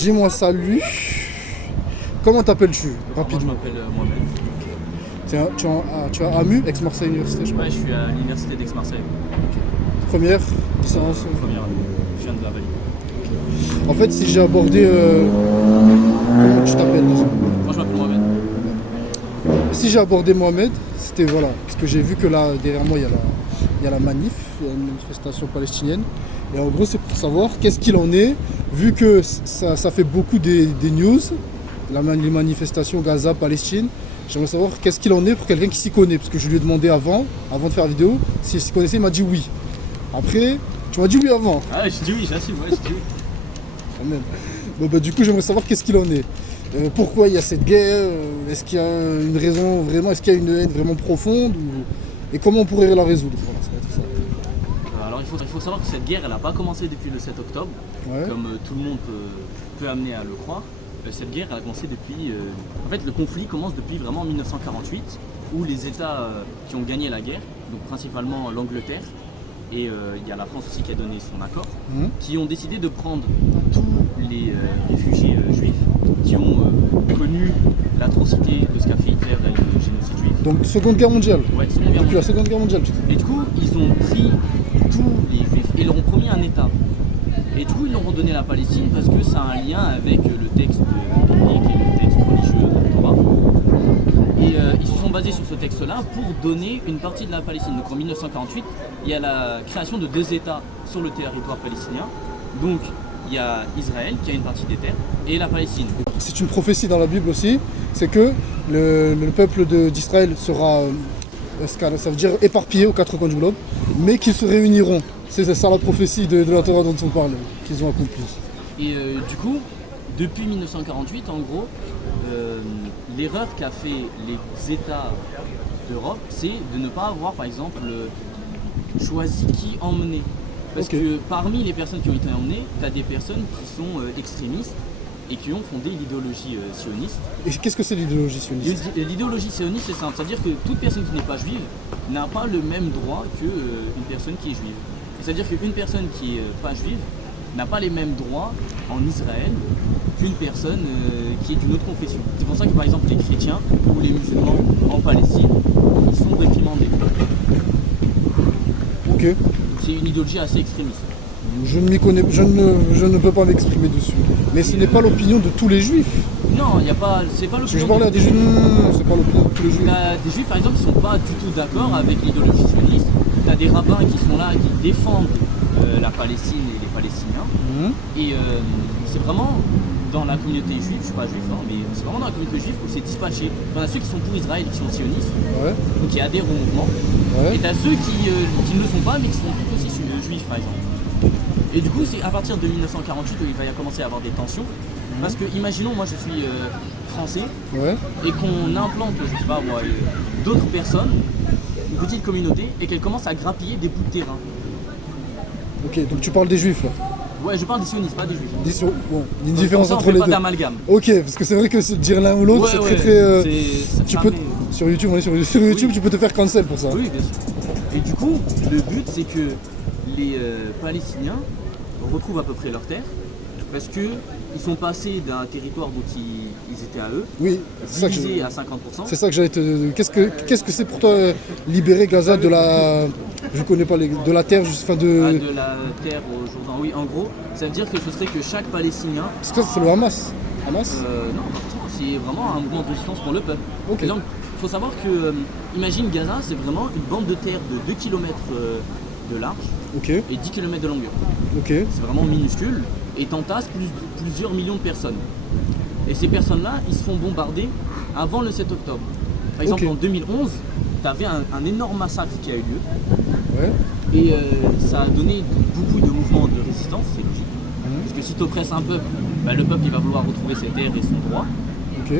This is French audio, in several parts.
Dis-moi salut. Comment t'appelles-tu Moi, je rapidement? m'appelle Mohamed. Tu as AMU, Aix-Marseille Université, je crois. Ouais, je suis à l'université d'Aix-Marseille, Première licence. première année. Je viens de la valider. En fait, si j'ai abordé. Comment tu t'appelles déjà? Moi, je m'appelle Mohamed. Si j'ai abordé Mohamed, c'était voilà. Parce que j'ai vu que là, derrière moi, il y a la manif, il y a une manifestation palestinienne. Et en gros, c'est pour savoir qu'est-ce qu'il en est, vu que ça fait beaucoup des news, les manifestations Gaza-Palestine. J'aimerais savoir qu'est-ce qu'il en est pour quelqu'un qui s'y connaît. Parce que je lui ai demandé avant de faire la vidéo, s'il s'y connaissait, il m'a dit oui. Après, tu m'as dit oui avant. Ah, j'ai dit oui, j'assume, ouais, j'ai dit oui. Quand même. Bon, bah, du coup, j'aimerais savoir qu'est-ce qu'il en est. Pourquoi il y a cette guerre? Est-ce qu'il y a une raison vraiment? Est-ce qu'il y a une haine vraiment profonde et comment on pourrait la résoudre? Voilà, ça va être ça. Alors, il faut savoir que cette guerre, elle n'a pas commencé depuis le 7 octobre, Ouais. comme tout le monde peut amener à le croire. Cette guerre, elle a commencé depuis... En fait, le conflit commence depuis vraiment 1948, où les États qui ont gagné la guerre, donc principalement l'Angleterre, et il y a la France aussi qui a donné son accord, qui ont décidé de prendre tous les réfugiés juifs qui ont connu l'atrocité de ce qu'a fait Hitler et le génocide juif. Donc, Seconde Guerre mondiale. Ouais, Seconde Guerre Depuis la mondiale. Seconde Guerre mondiale, tu dis. Et du coup, ils ont pris tous les juifs et leur ont promis un État. Et du coup, ils leur ont donné la Palestine parce que ça a un lien avec le texte biblique et le texte religieux de la Torah. Et ils se sont basés sur ce texte-là pour donner une partie de la Palestine. Donc en 1948, il y a la création de 2 États sur le territoire palestinien. Donc il y a Israël qui a une partie des terres et la Palestine. C'est une prophétie dans la Bible aussi, c'est que le peuple d'Israël sera, ça veut dire éparpillé aux 4 coins du globe, mais qu'ils se réuniront. C'est ça la prophétie de la Torah dont on parle, qu'ils ont accompli. Et du coup, depuis 1948, en gros, l'erreur qu'a fait les États d'Europe, c'est de ne pas avoir, par exemple, choisi qui emmener. Parce Ok. que parmi les personnes qui ont été emmenées, tu as des personnes qui sont extrémistes et qui ont fondé l'idéologie sioniste. Et qu'est-ce que c'est l'idéologie sioniste? L'idéologie sioniste, c'est simple, c'est-à-dire que toute personne qui n'est pas juive n'a pas le même droit qu'une personne qui est juive. C'est-à-dire qu'une personne qui n'est pas juive n'a pas les mêmes droits en Israël qu'une personne qui est d'une autre confession. C'est pour ça que par exemple les chrétiens ou les musulmans en Palestine, ils sont réprimandés. Ok. C'est une idéologie assez extrémiste. Je ne m'y connais, je ne peux pas m'exprimer dessus. Mais ce n'est pas l'opinion de tous les juifs. Non, il n'y a pas, c'est pas Parce que je l'opinion. parlais à des juifs, non, c'est pas l'opinion de tous les juifs. T'as des juifs par exemple qui sont pas du tout d'accord avec l'idéologie sioniste. T'as des rabbins qui sont là, qui défendent la Palestine et les Palestiniens. Et c'est vraiment dans la communauté juive, je suis pas juif, hein, mais c'est vraiment dans la communauté juive où c'est dispatché. T'en as ceux qui sont pour Israël et qui sont sionistes, Ouais, donc qui adhèrent au mouvement. ouais. Et t'as ceux qui ne le sont pas, mais qui sont tout aussi juifs par exemple. Et du coup, c'est à partir de 1948 où il va y commencer à avoir des tensions. Parce que imaginons, moi je suis français, Ouais. et qu'on implante, je sais pas moi, d'autres personnes, une petite communauté, et qu'elles commencent à grappiller des bouts de terrain. Ok, donc tu parles des juifs là. Ouais, je parle des sionistes, pas des juifs. Bon, il y a une Comme différence ça, on entre fait les pas deux. d'amalgame. Ok, parce que c'est vrai que dire l'un ou l'autre, Ouais, c'est ouais, très très. c'est- Tu ça peux, met- sur YouTube, on est sur YouTube, Oui. tu peux te faire cancel pour ça. Oui, bien sûr. Et du coup, le but, c'est que les Palestiniens retrouvent à peu près leurs terres, parce qu'ils sont passés d'un territoire dont ils étaient à eux, Oui, c'est ça que divisé je- à 50%. c'est ça que j'allais te. Qu'est-ce que c'est pour toi libérer Gaza de la. Je connais pas de la terre, enfin de. De la terre au Jourdain. Oui, en gros, ça veut dire que ce serait que chaque Palestinien. Parce que c'est le Hamas. Hamas. Non, c'est vraiment un mouvement de résistance pour le peuple. Ok. Et donc, il faut savoir que, imagine Gaza, c'est vraiment une bande de terre de 2 km de large Ok, et 10 km de longueur. ok. C'est vraiment minuscule et t'entasses plusieurs millions de personnes. Et ces personnes-là, ils se font bombarder avant le 7 octobre. Par exemple, Ok. en 2011, tu avais un énorme massacre qui a eu lieu. Ouais. Et ça a donné beaucoup de mouvements de résistance, c'est logique. Parce que si tu oppresses un peuple, bah, le peuple il va vouloir retrouver ses terres et son droit. Ok.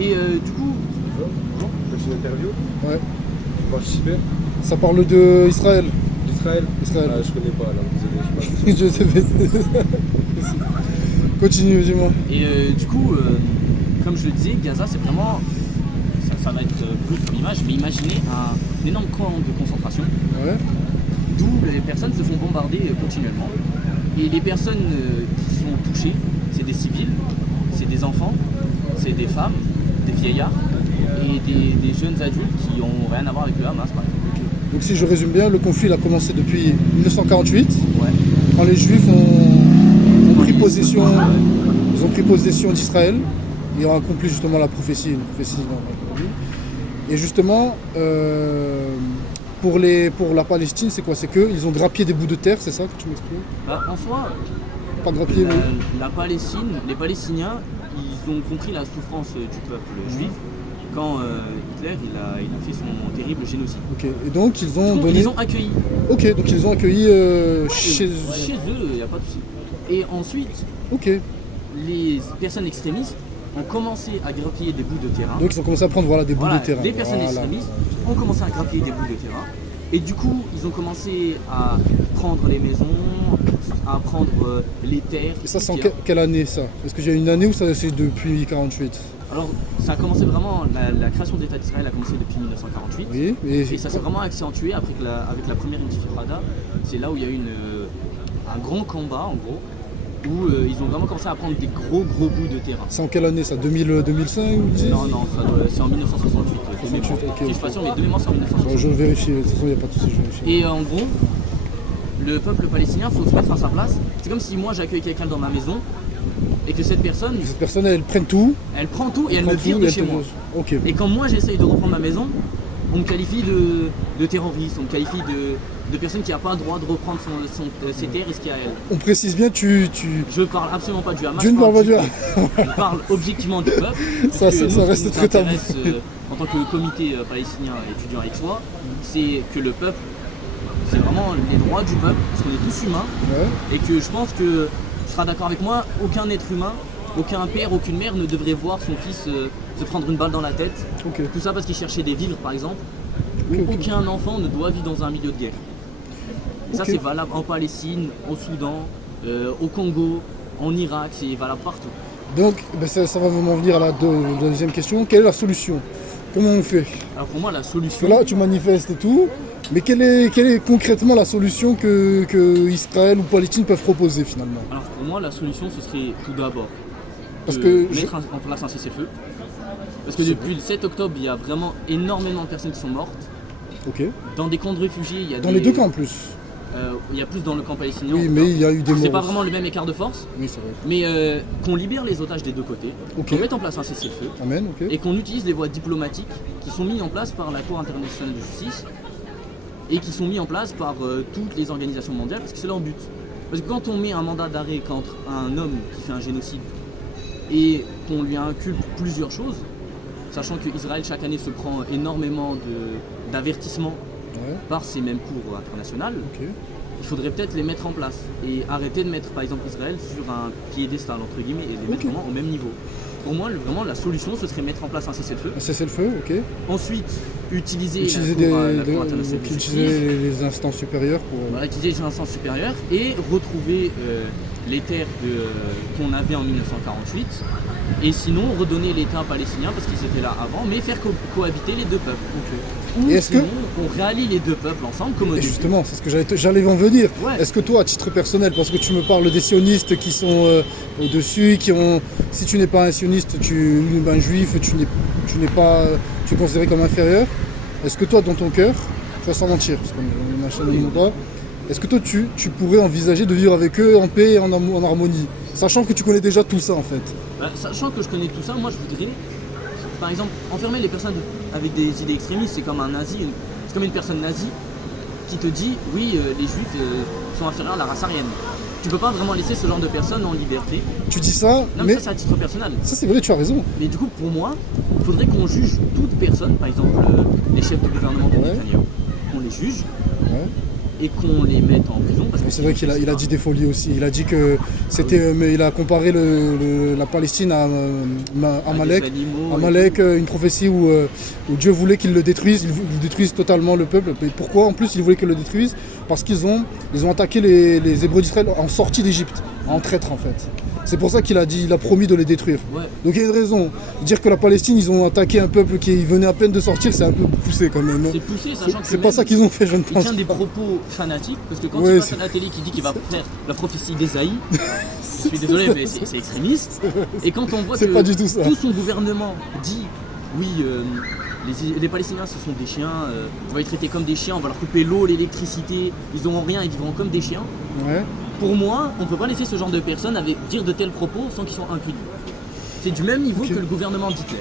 Et du coup, Bonjour, c'est une interview. Ouais. Vous participez Ça parle de Israël. d'Israël. Israël. Je connais pas là, désolé, je sais pas. Je sais. Continue, dis-moi. et du coup, comme je le disais, Gaza c'est vraiment, ça va être brut comme image, mais imaginez un énorme camp de concentration Ouais. d'où les personnes se font bombarder continuellement. Et les personnes qui sont touchées, c'est des civils des enfants, c'est des femmes, des vieillards et des jeunes adultes qui n'ont rien à voir avec le Hamas, par exemple. Donc si je résume bien, le conflit il a commencé depuis 1948, Ouais. quand les Juifs ont pris possession, ils ont pris possession d'Israël et ont accompli justement la prophétie, une prophétie dans la Bible. Et justement, pour la Palestine, c'est quoi? C'est qu'ils ont grappillé des bouts de terre, c'est ça que tu m'expliques? Bah, en soi, Pas grappillé, mais... la Palestine, les Palestiniens, ils ont compris la souffrance du peuple juif quand Hitler il a fait son terrible génocide. Ok, et donc ils ont Donc, donné... ils ont accueilli Ok, donc ils ont accueilli chez... chez eux, il n'y a pas de souci. Et ensuite, Ok, les personnes extrémistes ont commencé à grappiller des bouts de terrain. donc ils ont commencé à prendre voilà, des bouts Voilà, de terrain. les personnes Voilà. extrémistes ont commencé à grappiller des bouts de terrain. Et du coup, ils ont commencé à prendre les maisons, à prendre les terres. Et ça, c'est en qui- quelle année ça? Est-ce que j'ai une année ou ça c'est depuis 48? Alors, ça a commencé vraiment, la création d'État d'Israël a commencé depuis 1948. Oui, Et ça s'est vraiment accentué avec la première intifada. C'est là où il y a eu un grand combat, en gros, où ils ont vraiment commencé à prendre des gros bouts de terrain. c'est en quelle année ça? 2005 ou 10? Non, c'est en 1968. De mémoire. 68, ok, Je suis ok. pas sûr, mais de mémoire, c'est en Bon, 1968. je vérifie, de toute façon il n'y a pas de souci, je vérifie. Et en gros, le peuple palestinien, il faut se mettre à sa place. C'est comme si moi j'accueille quelqu'un dans ma maison et que cette personne, Cette personne, elle prenne tout. elle prend tout et elle prend me vire tout de et elle chez te moi. dose. Ok. Et quand moi j'essaye de reprendre ma maison, on me qualifie de terroriste, on me qualifie de personne qui n'a pas le droit de reprendre ses terres et ce qu'il y a à elle. On précise bien, tu... Je parle absolument pas du Hamas. Tu ne parles pas du Je parle objectivement du peuple. Ça, parce que ça nous, ce qui reste nous très tabou. intéresse, en tant que comité palestinien étudiant avec soi, c'est que le peuple, c'est vraiment les droits du peuple, parce qu'on est tous humains, Ouais. et que je pense que tu seras d'accord avec moi, aucun être humain, aucun père, aucune mère ne devrait voir son fils se prendre une balle dans la tête. Ok. Tout ça parce qu'il cherchait des vivres, par exemple. Ok, ok. Aucun enfant ne doit vivre dans un milieu de guerre. Et ça, Ok. c'est valable en Palestine, au Soudan, au Congo, en Irak, c'est valable partout. Donc, ben, ça va m'en venir à la deuxième question. Quelle est la solution? Comment on fait? Alors pour moi, la Parce solution, que là, tu manifestes et tout, mais quelle est concrètement la solution que Israël ou Palestine peuvent proposer finalement? alors pour moi, la solution, ce serait tout d'abord Parce de que mettre en place un cessez-le-feu. Parce que C'est depuis le 7 octobre, il y a vraiment énormément de personnes qui sont mortes. Ok. Dans des camps de réfugiés, il y a Dans les deux camps en plus. Il y a plus dans le camp palestinien. Oui, en tout mais cas. il y a eu des morts. C'est pas vraiment le même écart de force, Oui, c'est vrai. mais qu'on libère les otages des deux côtés, Ok. qu'on mette en place un cessez-le-feu, Amen, ok. et qu'on utilise les voies diplomatiques qui sont mises en place par la Cour internationale de justice et qui sont mises en place par toutes les organisations mondiales, parce que c'est leur but. Parce que quand on met un mandat d'arrêt contre un homme qui fait un génocide et qu'on lui inculpe plusieurs choses, sachant qu'Israël chaque année se prend énormément d'avertissements Ouais, par ces mêmes cours internationales, ok. il faudrait peut-être les mettre en place et arrêter de mettre par exemple Israël sur un piédestal entre guillemets et les mettre Ok. vraiment au même niveau. Pour moi, vraiment la solution ce serait mettre en place un cessez-le-feu. Un cessez-le-feu, ok. Ensuite, utiliser Utiliser la Cour internationale de justice, utiliser les instances supérieures pour... voilà, utiliser les instances supérieures et retrouver les terres qu'on avait en 1948 et sinon redonner l'État palestinien parce qu'ils étaient là avant, mais faire cohabiter les deux peuples. Ou Et est-ce que- sinon, on réallie les deux peuples ensemble comme au Et début. justement, c'est ce que j'allais en venir. Ouais. Est-ce que toi, à titre personnel, parce que tu me parles des sionistes qui sont au-dessus, qui ont... Si tu n'es pas un sioniste, ou un juif, tu es considéré comme inférieur. Est-ce que toi, dans ton cœur, tu vas sans mentir, parce qu'on est une chaîne de mon droit, est-ce que toi, tu pourrais envisager de vivre avec eux en paix et en harmonie, sachant que tu connais déjà tout ça, en fait? Bah, sachant que je connais tout ça, moi je voudrais, par exemple, enfermer les personnes avec des idées extrémistes, c'est comme un nazi, c'est comme une personne nazie qui te dit, oui, les juifs sont inférieurs à la race aryenne. Tu peux pas vraiment laisser ce genre de personnes en liberté. Tu dis ça, Non, mais mais ça c'est à titre personnel. ça c'est vrai, tu as raison. Mais du coup, pour moi, il faudrait qu'on juge toute personne, par exemple les chefs de gouvernement de Ouais. Netanyahu, qu'on les juge Ouais. et qu'on les mette en prison. Parce que C'est vrai qu'il a dit des folies aussi. Il a dit que c'était, mais il a comparé la Palestine à Amalek. des animaux et Amalek, une prophétie où Dieu voulait qu'il le détruise, il détruise totalement le peuple. Mais pourquoi en plus il voulait qu'il le détruise? Parce qu'ils ont attaqué les Hébreux d'Israël en sortie d'Égypte, en traître en fait. C'est pour ça qu'il a promis de les détruire. Ouais. Donc il y a une raison. Dire que la Palestine, ils ont attaqué un peuple qui venait à peine de sortir, c'est un peu poussé quand même. C'est poussé, sachant que C'est pas même- ça qu'ils ont fait, je ne Il pense tient des pas. propos fanatiques, parce que quand Ouais, il passe c'est- à la télé qui dit qu'il va faire la prophétie d'Ésaïe, je suis désolé, mais c'est extrémiste. Et quand on voit C'est que pas du tout ça. tout son gouvernement dit oui, les Palestiniens ce sont des chiens, on va les traiter comme des chiens, on va leur couper l'eau, l'électricité, ils n'auront rien, ils vivront comme des chiens. Ouais. Pour moi, on ne peut pas laisser ce genre de personnes dire de tels propos sans qu'ils soient impunis. C'est du même niveau Ok. que le gouvernement d'Hitler.